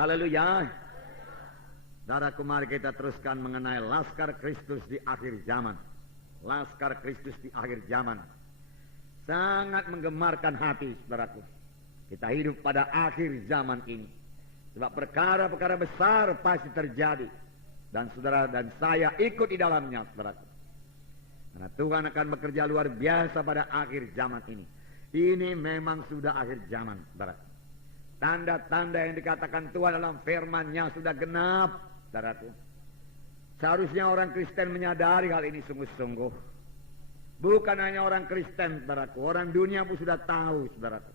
Haleluya. Saudaraku, mari kita teruskan mengenai Laskar Kristus di akhir zaman. Laskar Kristus di akhir zaman. Sangat menggemarkan hati, saudaraku. Kita hidup pada akhir zaman ini. Sebab perkara-perkara besar pasti terjadi. Dan saudara dan saya ikut di dalamnya, saudaraku. Karena Tuhan akan bekerja luar biasa pada akhir zaman ini. Ini memang sudah akhir zaman, saudaraku. Tanda-tanda yang dikatakan Tuhan dalam firman-Nya sudah genap, saudaraku. Seharusnya orang Kristen menyadari hal ini sungguh-sungguh. Bukan hanya orang Kristen, saudaraku. Orang dunia pun sudah tahu, saudaraku.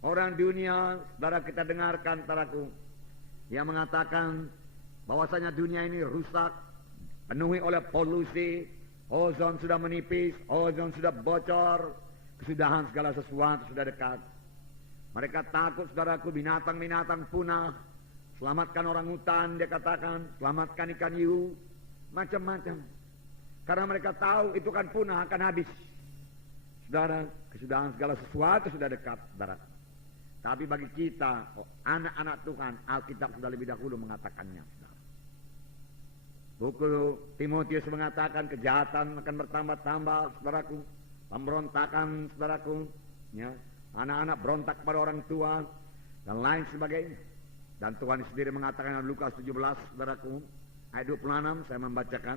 Orang dunia, saudara, kita dengarkan, saudaraku, yang mengatakan bahwasanya dunia ini rusak, penuhi oleh polusi, ozon sudah menipis, ozon sudah bocor, kesudahan segala sesuatu sudah dekat. Mereka takut, saudaraku, binatang-binatang punah. Selamatkan orang hutan, dia katakan. Selamatkan ikan hiu. Macam-macam. Karena mereka tahu itu kan punah, akan habis. Saudara, kesudahan segala sesuatu sudah dekat, saudara. Tapi bagi kita, anak-anak Tuhan, Alkitab sudah lebih dahulu mengatakannya, saudara. Buku Timotius mengatakan kejahatan akan bertambah-tambah, saudaraku. Pemberontakan, saudaraku. Ya. Anak-anak berontak pada orang tua dan lain sebagainya. Dan Tuhan sendiri mengatakan dalam Lukas 17, saudaraku, ayat 26, saya membacakan.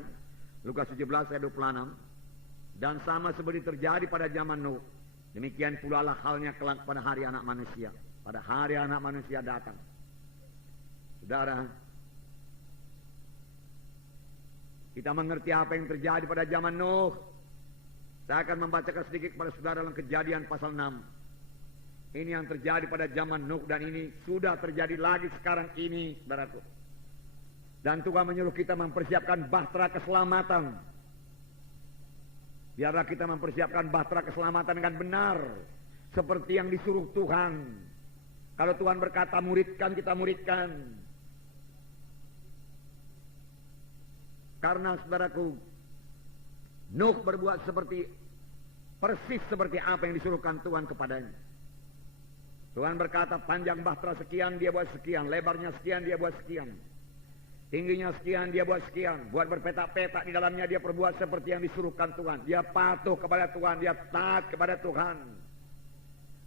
Lukas 17 ayat 26. Dan sama seperti terjadi pada zaman Nuh, demikian pula lah halnya kelak pada hari anak manusia. Pada hari anak manusia datang. Saudara, kita mengerti apa yang terjadi pada zaman Nuh. Saya akan membacakan sedikit kepada saudara dalam Kejadian pasal 6. Ini yang terjadi pada zaman Nuh dan ini sudah terjadi lagi sekarang ini, saudaraku. Dan Tuhan menyuruh kita mempersiapkan bahtera keselamatan. Biarlah kita mempersiapkan bahtera keselamatan dengan benar, seperti yang disuruh Tuhan. Kalau Tuhan berkata muridkan, kita muridkan. Karena, saudaraku, Nuh berbuat persis seperti apa yang disuruhkan Tuhan kepadanya. Tuhan berkata panjang bahtera sekian, dia buat sekian. Lebarnya sekian, dia buat sekian. Tingginya sekian, dia buat sekian. Buat berpetak-petak di dalamnya, dia perbuat seperti yang disuruhkan Tuhan. Dia patuh kepada Tuhan, dia taat kepada Tuhan.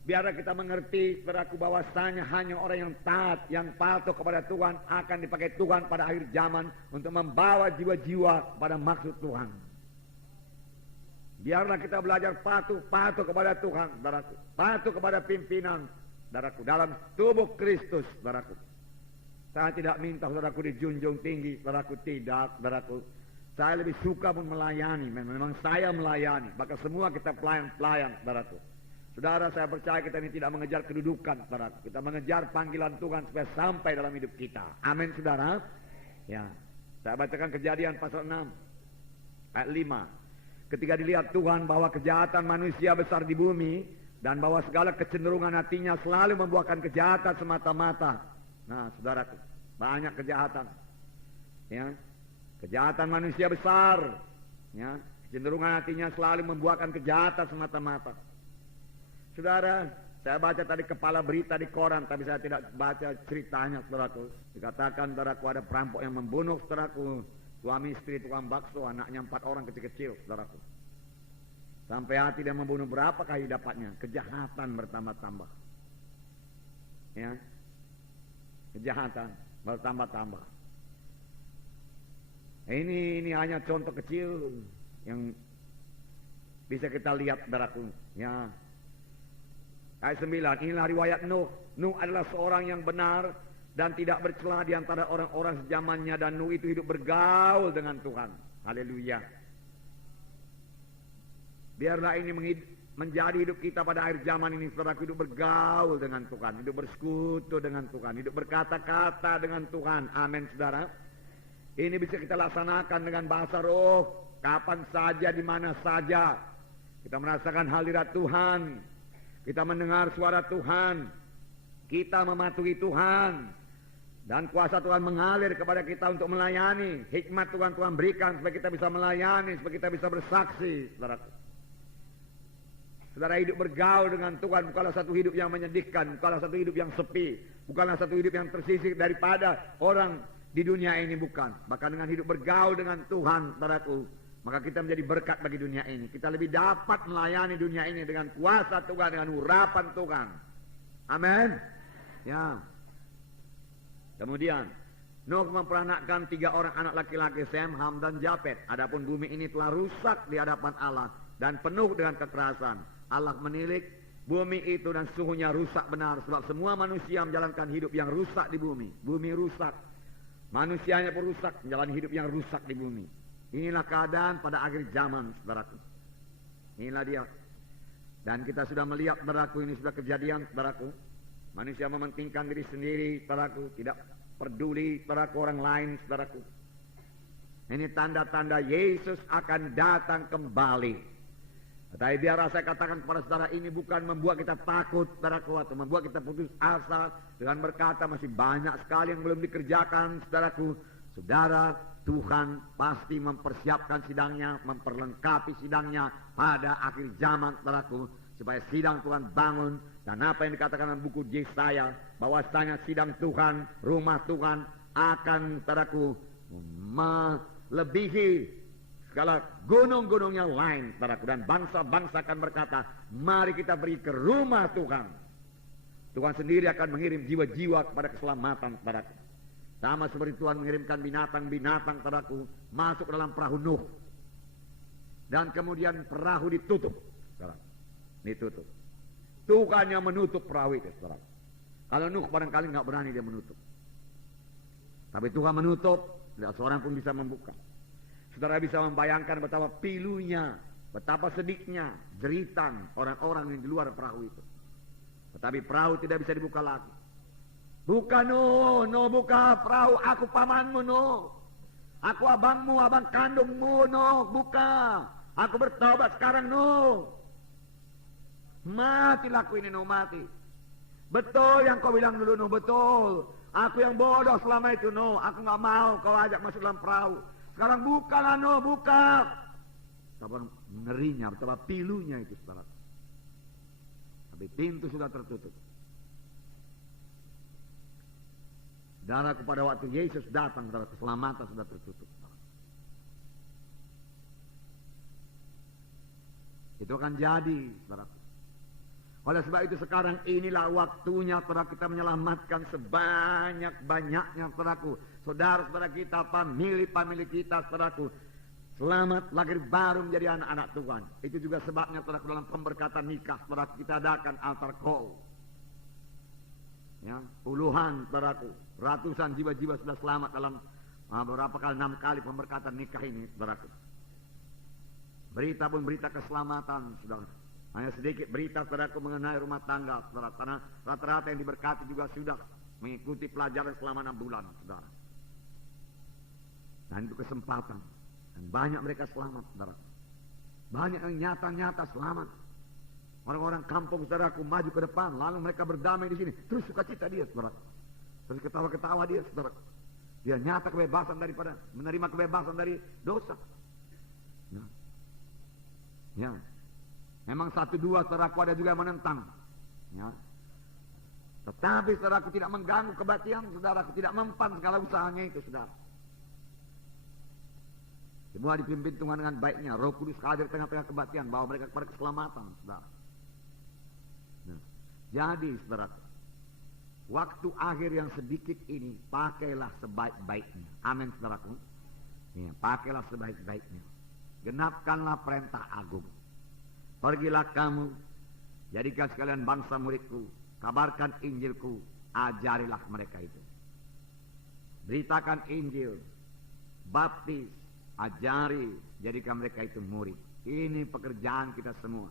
Biarlah kita mengerti, saudaraku, bahwasanya hanya orang yang taat, yang patuh kepada Tuhan akan dipakai Tuhan pada akhir zaman untuk membawa jiwa-jiwa pada maksud Tuhan. Biarlah kita belajar patuh kepada Tuhan, saudaraku. Patuh kepada pimpinan, saudaraku, dalam tubuh Kristus, saudaraku. Saya tidak minta saudaraku dijunjung tinggi, saudaraku, tidak, saudaraku. Saya lebih suka pun melayani, memang saya melayani. Maka semua kita pelayan-pelayan, saudaraku. Saudara, saya percaya kita ini tidak mengejar kedudukan, saudaraku. Kita mengejar panggilan Tuhan supaya sampai dalam hidup kita. Amin, saudara. Ya, saya bacakan Kejadian pasal 6 ayat 5. Ketika dilihat Tuhan bahwa kejahatan manusia besar di bumi dan bahwa segala kecenderungan hatinya selalu membuahkan kejahatan semata-mata. Nah, saudaraku, banyak kejahatan. Ya, kejahatan manusia besar. Ya, kecenderungan hatinya selalu membuahkan kejahatan semata-mata. Saudara, saya baca tadi kepala berita di koran, tapi saya tidak baca ceritanya, saudaraku. Dikatakan, saudaraku, ada perampok yang membunuh, saudaraku, suami istri tukang bakso, anaknya 4 orang kecil-kecil, saudaraku. Sampai hati dia membunuh, berapakah dapatnya? Kejahatan bertambah-tambah. Ya, kejahatan bertambah-tambah. Ini hanya contoh kecil yang bisa kita lihat, saudaraku. Ya. Ayat 9, inilah riwayat Nuh. Nuh adalah seorang yang benar dan tidak bercela di antara orang-orang sejamannya, dan Nuh itu hidup bergaul dengan Tuhan. Haleluya. Biarlah ini menjadi hidup kita pada akhir zaman ini, saudara, hidup bergaul dengan Tuhan, hidup bersekutu dengan Tuhan, hidup berkata-kata dengan Tuhan. Amin, saudara. Ini bisa kita laksanakan dengan bahasa roh, kapan saja, di mana saja. Kita merasakan hadirat Tuhan. Kita mendengar suara Tuhan, kita mematuhi Tuhan, dan kuasa Tuhan mengalir kepada kita untuk melayani. Hikmat Tuhan berikan supaya kita bisa melayani, supaya kita bisa bersaksi. Saudara, hidup bergaul dengan Tuhan bukanlah satu hidup yang menyedihkan, bukanlah satu hidup yang sepi. bukanlah satu hidup yang tersisih daripada orang di dunia ini, bukan. Bahkan dengan hidup bergaul dengan Tuhan, saudaraku, maka kita menjadi berkat bagi dunia ini. Kita lebih dapat melayani dunia ini dengan kuasa Tuhan, dengan urapan Tuhan. Amin. Ya. Kemudian Nuh memperanakkan 3 orang anak laki-laki, Sem, Ham, dan Japet. Adapun bumi ini telah rusak di hadapan Allah dan penuh dengan kekerasan. Allah menilik bumi itu dan suhunya rusak benar, sebab semua manusia menjalankan hidup yang rusak di bumi. Bumi rusak, manusianya pun rusak, menjalani hidup yang rusak di bumi. Inilah keadaan pada akhir zaman, saudaraku. Inilah dia. Dan kita sudah melihat, saudaraku, ini sudah kejadian, saudaraku. Manusia mementingkan diri sendiri, saudaraku, tidak peduli saudaraku orang lain, saudaraku. Ini tanda-tanda Yesus akan datang kembali. Tetapi biar saya katakan kepada saudara, ini bukan membuat kita takut, saudaraku, atau membuat kita putus asa dengan berkata masih banyak sekali yang belum dikerjakan, saudaraku. Saudara, Tuhan pasti mempersiapkan sidangnya, memperlengkapi sidangnya pada akhir zaman, saudaraku, supaya sidang Tuhan bangun. Dan apa yang dikatakan dalam buku Yesaya, bahwasanya sidang Tuhan, rumah Tuhan akan, saudaraku, melebihi segala gunung-gunung yang lain, saudaraku. Dan bangsa-bangsa akan berkata, mari kita pergi ke rumah Tuhan. Tuhan sendiri akan mengirim jiwa-jiwa kepada keselamatan, saudaraku. Sama seperti Tuhan mengirimkan binatang-binatang, saudaraku, masuk ke dalam perahu Nuh. Dan kemudian perahu ditutup, saudaraku. Ditutup. Tuhan yang menutup perahu itu, saudara. Kalau Nuh barangkali nggak berani dia menutup. Tapi Tuhan menutup, tidak seorang pun bisa membuka. Saudara bisa membayangkan betapa pilunya, betapa sedihnya, jeritan orang-orang yang di luar perahu itu. Tetapi perahu tidak bisa dibuka lagi. Buka Nuh, Nuh buka perahu, aku pamanmu Nuh. Aku abangmu, abang kandungmu Nuh, buka. Aku bertobat sekarang Nuh. Mati laku ini Nuh, mati. Betul yang kau bilang dulu Nuh, betul. Aku yang bodoh selama itu Nuh. Aku gak mau kau ajak masuk dalam perahu. Sekarang bukalah Nuh, buka. Betapa ngerinya, betapa pilunya itu, saudara. Tapi pintu sudah tertutup. Saudara, pada waktu Yesus datang, saudara, keselamatan sudah tertutup. Itu akan jadi, saudara. Oleh sebab itu sekarang inilah waktunya, saudara, kita menyelamatkan sebanyak-banyaknya, saudaraku. Saudara-saudara kita, famili-famili kita, saudaraku. Selamat lahir baru menjadi anak-anak Tuhan. Itu juga sebabnya, saudaraku, dalam pemberkatan nikah, saudaraku, kita adakan altar call. Ya, puluhan, saudaraku, ratusan jiwa-jiwa sudah selamat dalam beberapa kali, 6 kali pemberkatan nikah ini, saudaraku. Berita pun berita keselamatan, saudara. Hanya sedikit berita, saudaraku, mengenai rumah tangga, saudara. Karena rata-rata yang diberkati juga sudah mengikuti pelajaran selama 6 bulan, saudara. Dan itu kesempatan. Dan banyak mereka selamat, saudara. Banyak yang nyata-nyata selamat. Orang-orang kampung, saudaraku, maju ke depan, lalu mereka berdamai di sini. Terus sukacita dia, saudara. Terus ketawa-ketawa dia, saudara. Dia nyata kebebasan daripada, menerima kebebasan dari dosa. Ya. Ya. Memang 1-2 saudaraku ada juga yang menentang. Ya. Tetapi saudaraku tidak mengganggu kebaktian, saudaraku tidak mempan segala usahanya itu, saudara. Semua dipimpin Tuhan dengan baiknya. Roh Kudus hadir tengah-tengah kebaktian, bawa mereka kepada keselamatan, saudara. Nah, jadi saudaraku, waktu akhir yang sedikit ini pakailah sebaik-baiknya. Amin, saudaraku. Ya, pakailah sebaik-baiknya. Genapkanlah perintah agung. Pergilah kamu, jadikan sekalian bangsa muridku, kabarkan Injilku, ajarilah mereka itu. Beritakan Injil, baptis, ajari, jadikan mereka itu murid. Ini pekerjaan kita semua.